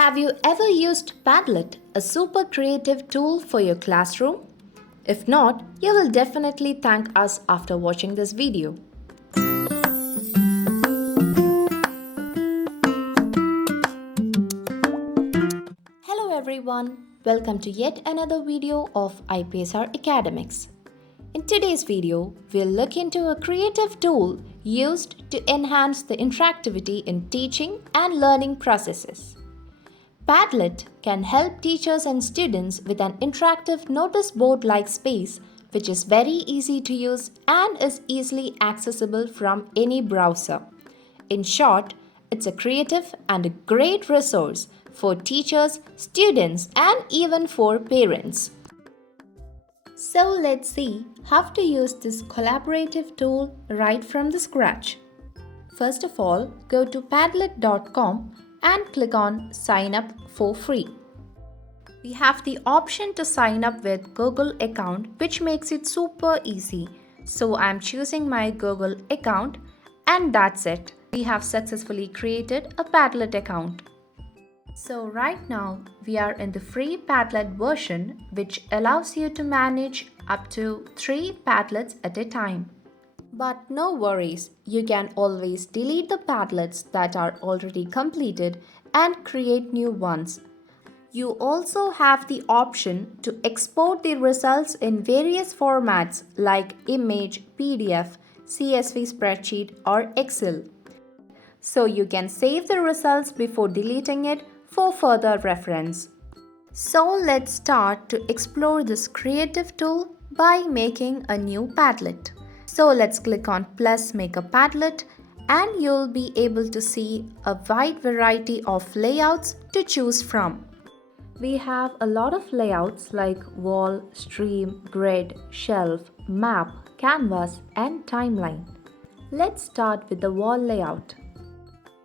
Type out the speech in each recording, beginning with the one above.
Have you ever used Padlet, a super creative tool for your classroom? If not, you will definitely thank us after watching this video. Hello everyone, welcome to yet another video of IPSR Academics. In today's video, we'll look into a creative tool used to enhance the interactivity in teaching and learning processes. Padlet can help teachers and students with an interactive notice board-like space which is very easy to use and is easily accessible from any browser. In short, it's a creative and a great resource for teachers, students, and even for parents. So let's see how to use this collaborative tool right from the scratch. First of all, go to padlet.com and click on Sign Up for free. We have the option to sign up with Google account, which makes it super easy. So I'm choosing my Google account and that's it. We have successfully created a Padlet account. So right now we are in the free Padlet version, which allows you to manage up to 3 Padlets at a time. But no worries, you can always delete the Padlets that are already completed and create new ones. You also have the option to export the results in various formats like image, PDF, CSV spreadsheet or Excel. So you can save the results before deleting it for further reference. So let's start to explore this creative tool by making a new Padlet. So let's click on plus make a Padlet and you'll be able to see a wide variety of layouts to choose from. We have a lot of layouts like wall, stream, grid, shelf, map, canvas and timeline. Let's start with the wall layout.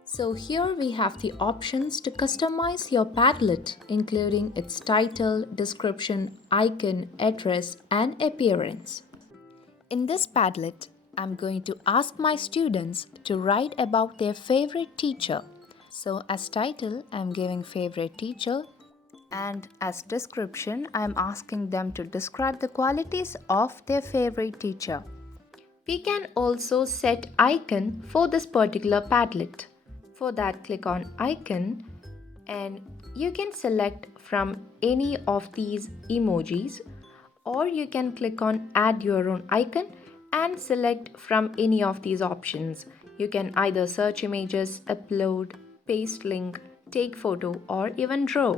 So here we have the options to customize your Padlet, including its title, description, icon, address and appearance. In this Padlet, I'm going to ask my students to write about their favorite teacher. So as title, I'm giving favorite teacher, and as description, I'm asking them to describe the qualities of their favorite teacher. We can also set icon for this particular Padlet. For that, click on icon and you can select from any of these emojis, or you can click on add your own icon and select from any of these options. You can either search images, upload, paste link, take photo or even draw.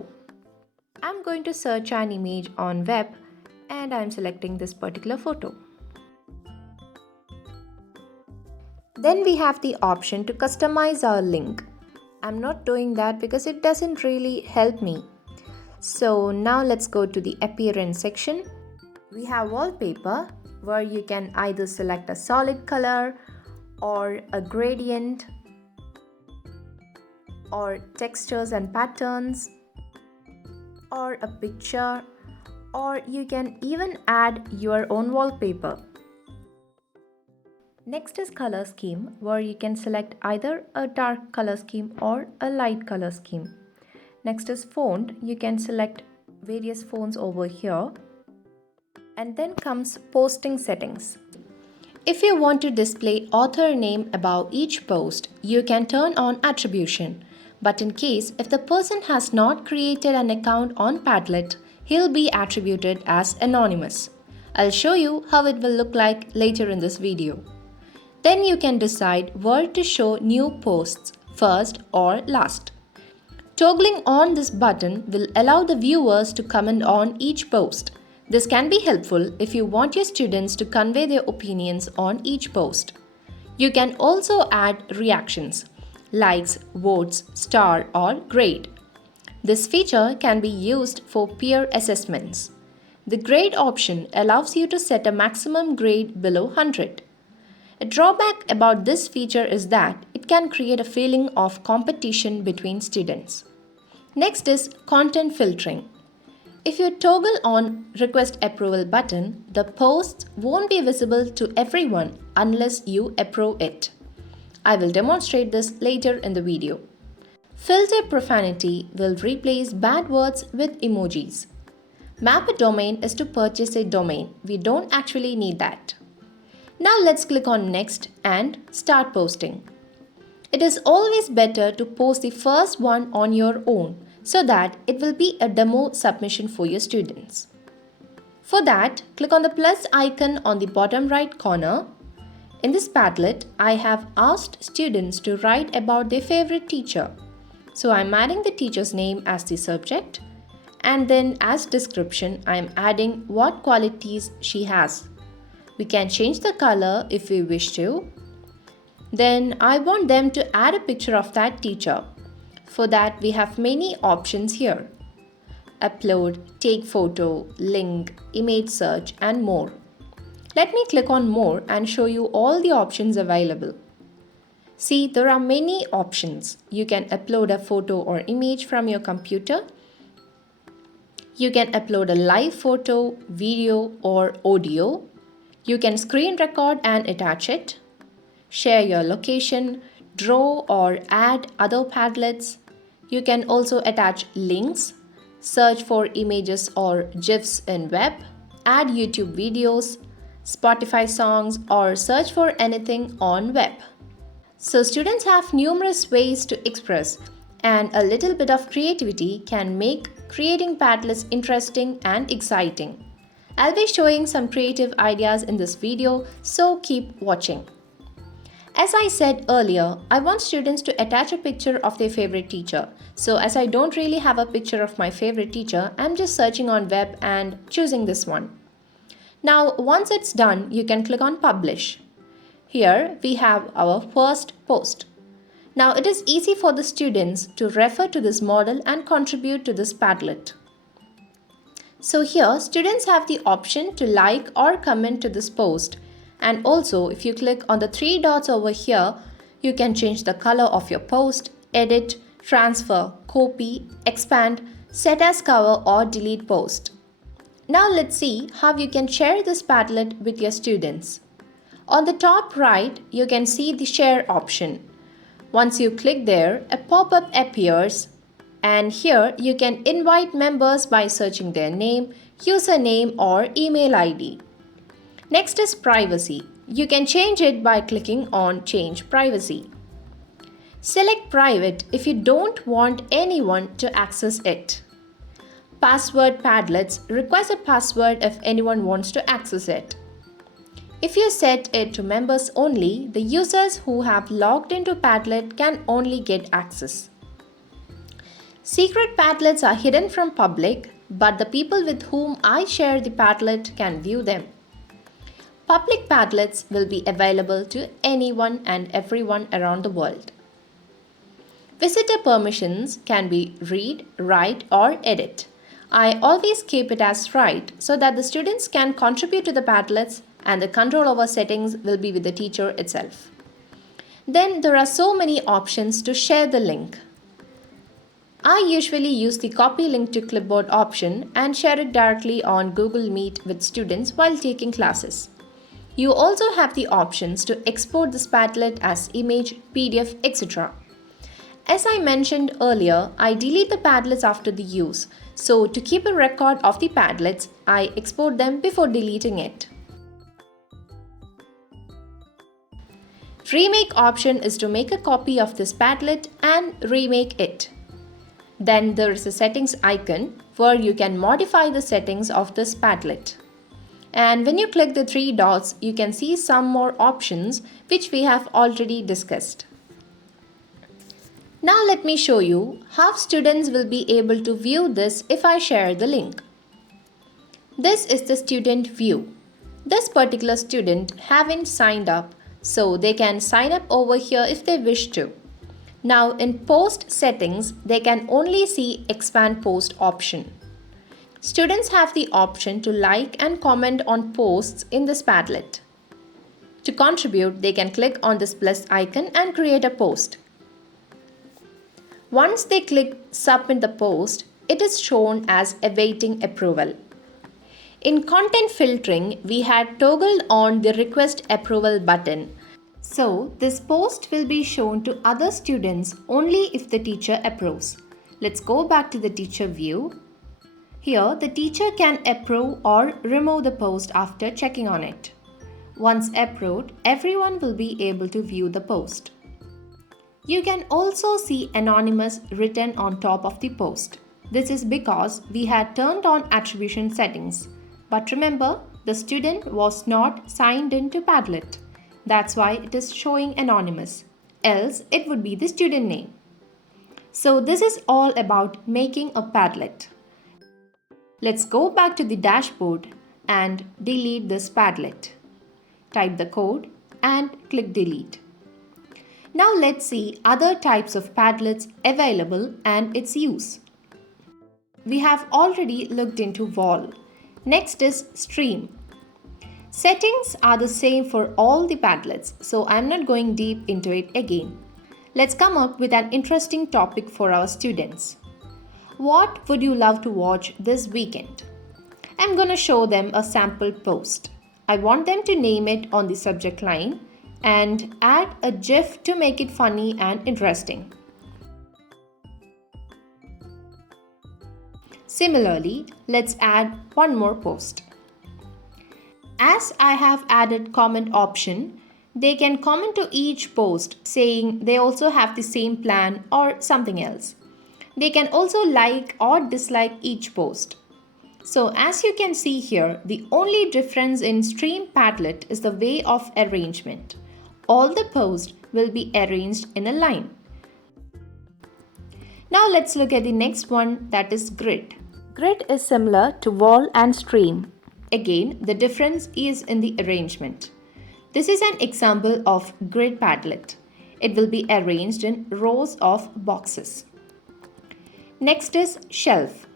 I'm going to search an image on web and I'm selecting this particular photo. Then we have the option to customize our link. I'm not doing that because it doesn't really help me. So now let's go to the appearance section. We have wallpaper where you can either select a solid color or a gradient or textures and patterns or a picture, or you can even add your own wallpaper. Next is color scheme where you can select either a dark color scheme or a light color scheme. Next is font. You can select various fonts over here. And then comes posting settings. If you want to display author name above each post, you can turn on attribution. But in case if the person has not created an account on Padlet, he'll be attributed as anonymous. I'll show you how it will look like later in this video. Then you can decide where to show new posts, first or last. Toggling on this button will allow the viewers to comment on each post. This can be helpful if you want your students to convey their opinions on each post. You can also add reactions, likes, votes, star or grade. This feature can be used for peer assessments. The grade option allows you to set a maximum grade below 100. A drawback about this feature is that it can create a feeling of competition between students. Next is content filtering. If you toggle on Request Approval button, the posts won't be visible to everyone unless you approve it. I will demonstrate this later in the video. Filter profanity will replace bad words with emojis. Map a domain is to purchase a domain. We don't actually need that. Now let's click on next and start posting. It is always better to post the first one on your own so that it will be a demo submission for your students. For that, click on the plus icon on the bottom right corner. In this Padlet, I have asked students to write about their favorite teacher. So I'm adding the teacher's name as the subject, and then as description I'm adding what qualities she has. We can change the color if we wish to. Then I want them to add a picture of that teacher. For that we have many options here. Upload, take photo, link, image search and more. Let me click on more and show you all the options available. See, there are many options. You can upload a photo or image from your computer. You can upload a live photo, video or audio. You can screen record and attach it. Share your location, draw or add other Padlets. You can also attach links, search for images or GIFs in web, add YouTube videos, Spotify songs or search for anything on web. So students have numerous ways to express, and a little bit of creativity can make creating Padlets interesting and exciting. I'll be showing some creative ideas in this video, so keep watching. As I said earlier, I want students to attach a picture of their favorite teacher. So as I don't really have a picture of my favorite teacher, I'm just searching on web and choosing this one. Now once it's done, you can click on publish. Here we have our first post. Now it is easy for the students to refer to this model and contribute to this Padlet. So here students have the option to like or comment to this post, and also if you click on the three dots over here, you can change the color of your post, edit, transfer, copy, expand, set as cover or delete post. Now let's see how you can share this Padlet with your students. On the top right, you can see the share option. Once you click there, a pop-up appears, and here you can invite members by searching their name, username or email ID. Next is privacy. You can change it by clicking on change privacy. Select private if you don't want anyone to access it. Password Padlets requires a password if anyone wants to access it. If you set it to members only, the users who have logged into Padlet can only get access. Secret Padlets are hidden from public, but the people with whom I share the Padlet can view them. Public Padlets will be available to anyone and everyone around the world. Visitor permissions can be read, write or edit. I always keep it as write so that the students can contribute to the Padlets and the control over settings will be with the teacher itself. Then there are so many options to share the link. I usually use the copy link to clipboard option and share it directly on Google Meet with students while taking classes. You also have the options to export this Padlet as image, PDF, etc. As I mentioned earlier, I delete the Padlets after the use. So to keep a record of the Padlets, I export them before deleting it. Remake option is to make a copy of this Padlet and remake it. Then there is a settings icon where you can modify the settings of this Padlet. And when you click the three dots, you can see some more options which we have already discussed. Now let me show you how students will be able to view this if I share the link. This is the student view. This particular student haven't signed up, so they can sign up over here if they wish to. Now in post settings, they can only see expand post option. Students have the option to like and comment on posts in this Padlet. To contribute, they can click on this plus icon and create a post. Once they click submit the post, it is shown as awaiting approval. In content filtering, we had toggled on the request approval button. So, this post will be shown to other students only if the teacher approves. Let's go back to the teacher view. Here, the teacher can approve or remove the post after checking on it. Once approved, everyone will be able to view the post. You can also see anonymous written on top of the post. This is because we had turned on attribution settings. But remember, the student was not signed into Padlet. That's why it is showing anonymous. Else, it would be the student name. So this is all about making a Padlet. Let's go back to the dashboard and delete this Padlet. Type the code and click delete. Now let's see other types of Padlets available and its use. We have already looked into wall. Next is stream. Settings are the same for all the Padlets, so I'm not going deep into it again. Let's come up with an interesting topic for our students. What would you love to watch this weekend? I'm going to show them a sample post. I want them to name it on the subject line and add a GIF to make it funny and interesting. Similarly, let's add one more post. As I have added comment option, they can comment to each post saying they also have the same plan or something else. They can also like or dislike each post. So as you can see here, the only difference in Stream Padlet is the way of arrangement. All the posts will be arranged in a line. Now let's look at the next one, that is grid. Grid is similar to wall and stream. Again, the difference is in the arrangement. This is an example of grid Padlet. It will be arranged in rows of boxes. Next is shelf.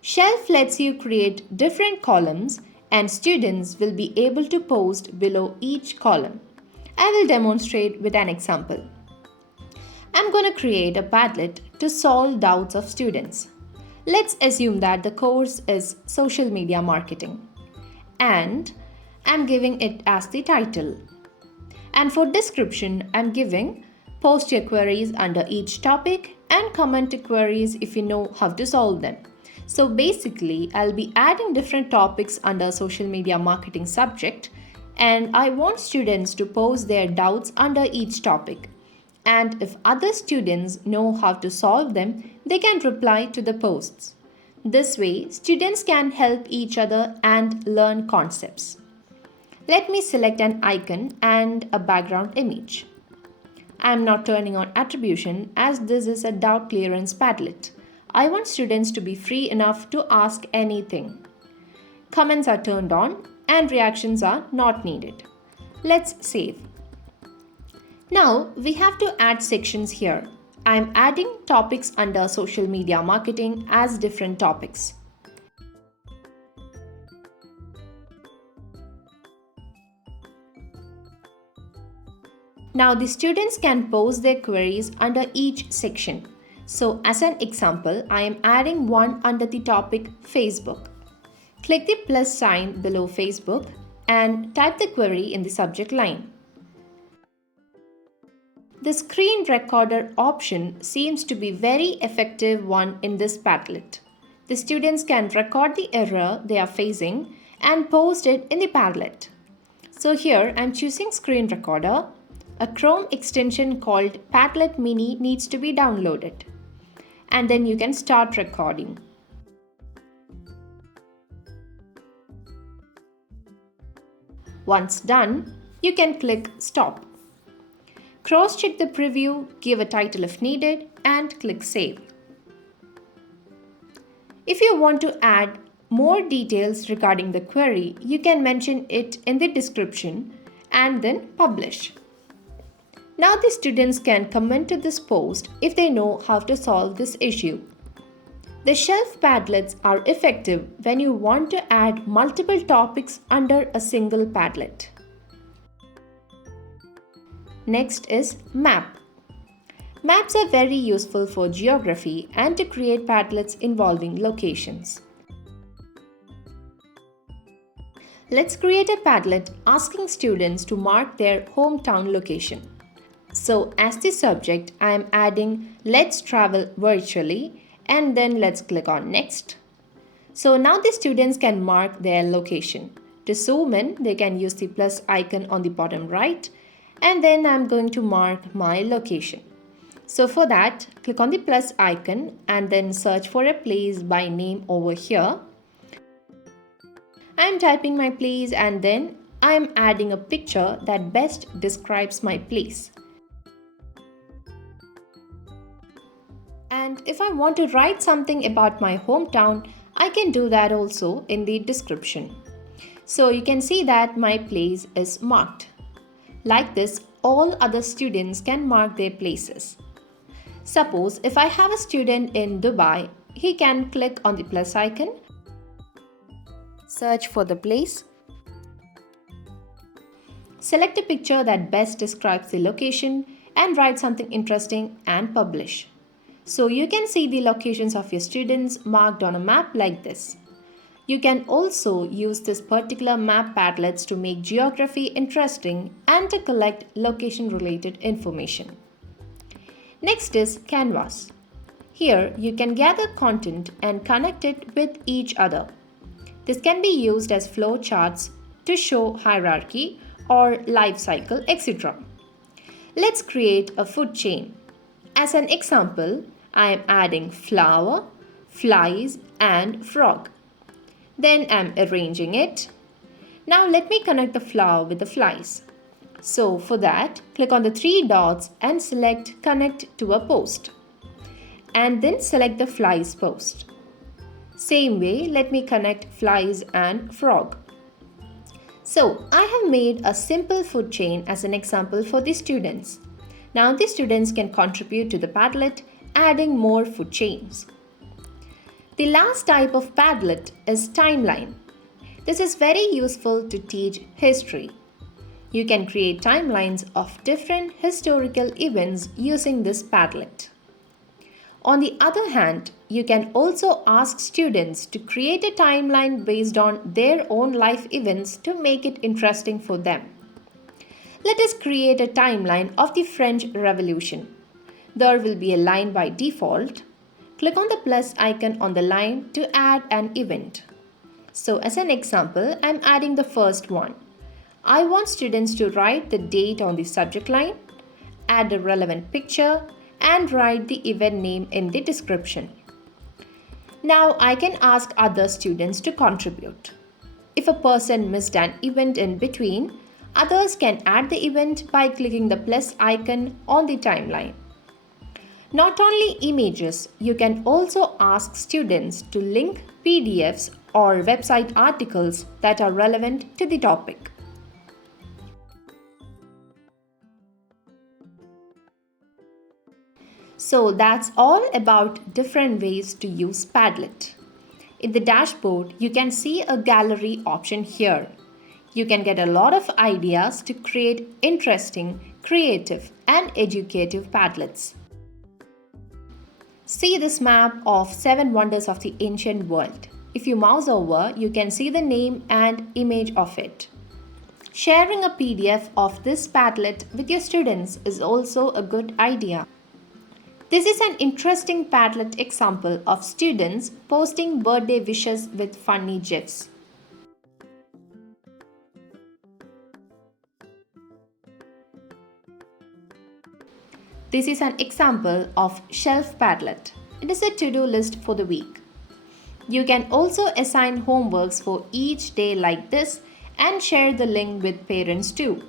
Shelf lets you create different columns and students will be able to post below each column. I will demonstrate with an example. I'm going to create a Padlet to solve doubts of students. Let's assume that the course is social media marketing and I'm giving it as the title. And for description, I'm giving post your queries under each topic and comment to queries if you know how to solve them. So basically, I'll be adding different topics under social media marketing subject and I want students to post their doubts under each topic. And if other students know how to solve them, they can reply to the posts. This way, students can help each other and learn concepts. Let me select an icon and a background image. I am not turning on attribution as this is a doubt clearance Padlet. I want students to be free enough to ask anything. Comments are turned on and reactions are not needed. Let's save. Now we have to add sections here. I am adding topics under social media marketing as different topics. Now the students can post their queries under each section. So as an example, I am adding one under the topic Facebook. Click the plus sign below Facebook and type the query in the subject line. The screen recorder option seems to be very effective one in this Padlet. The students can record the error they are facing and post it in the Padlet. So here I am choosing screen recorder. A Chrome extension called Padlet Mini needs to be downloaded. And then you can start recording. Once done, you can click stop. Cross-check the preview, give a title if needed, and click Save. If you want to add more details regarding the query, you can mention it in the description and then publish. Now the students can comment to this post if they know how to solve this issue. The shelf Padlets are effective when you want to add multiple topics under a single Padlet. Next is map. Maps are very useful for geography and to create Padlets involving locations. Let's create a Padlet asking students to mark their hometown location. So as the subject, I am adding let's travel virtually and then let's click on next. So now the students can mark their location. To zoom in, they can use the plus icon on the bottom right, and then I'm going to mark my location. So for that, click on the plus icon and then search for a place by name over here. I'm typing my place and then I'm adding a picture that best describes my place. And if I want to write something about my hometown, I can do that also in the description. So you can see that my place is marked. Like this, all other students can mark their places. Suppose if I have a student in Dubai, he can click on the plus icon, search for the place, select a picture that best describes the location and write something interesting and publish. So you can see the locations of your students marked on a map like this. You can also use this particular map padlets to make geography interesting and to collect location related information. Next is Canvas. Here you can gather content and connect it with each other. This can be used as flow charts to show hierarchy or life cycle, etc. Let's create a food chain. As an example, I am adding flower, flies and frog. Then I'm arranging it. Now let me connect the flower with the flies. So for that, click on the three dots and select Connect to a post. And then select the flies post. Same way, let me connect flies and frog. So I have made a simple food chain as an example for the students. Now the students can contribute to the Padlet, adding more food chains. The last type of Padlet is timeline. This is very useful to teach history. You can create timelines of different historical events using this Padlet. On the other hand, you can also ask students to create a timeline based on their own life events to make it interesting for them. Let us create a timeline of the French Revolution. There will be a line by default. Click on the plus icon on the line to add an event. So as an example, I'm adding the first one. I want students to write the date on the subject line, add a relevant picture, and write the event name in the description. Now I can ask other students to contribute. If a person missed an event in between, others can add the event by clicking the plus icon on the timeline. Not only images, you can also ask students to link PDFs or website articles that are relevant to the topic. So that's all about different ways to use Padlet. In the dashboard, you can see a gallery option here. You can get a lot of ideas to create interesting, creative, and educative Padlets. See this map of 7 wonders of the ancient world. If you mouse over, you can see the name and image of it. Sharing a PDF of this Padlet with your students is also a good idea. This is an interesting Padlet example of students posting birthday wishes with funny GIFs. This is an example of Shelf Padlet. It is a to-do list for the week. You can also assign homeworks for each day like this and share the link with parents too.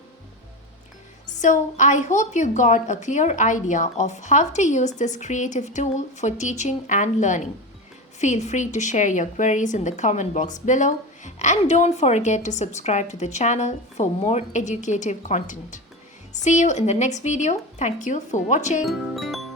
So I hope you got a clear idea of how to use this creative tool for teaching and learning. Feel free to share your queries in the comment box below and don't forget to subscribe to the channel for more educative content. See you in the next video. Thank you for watching.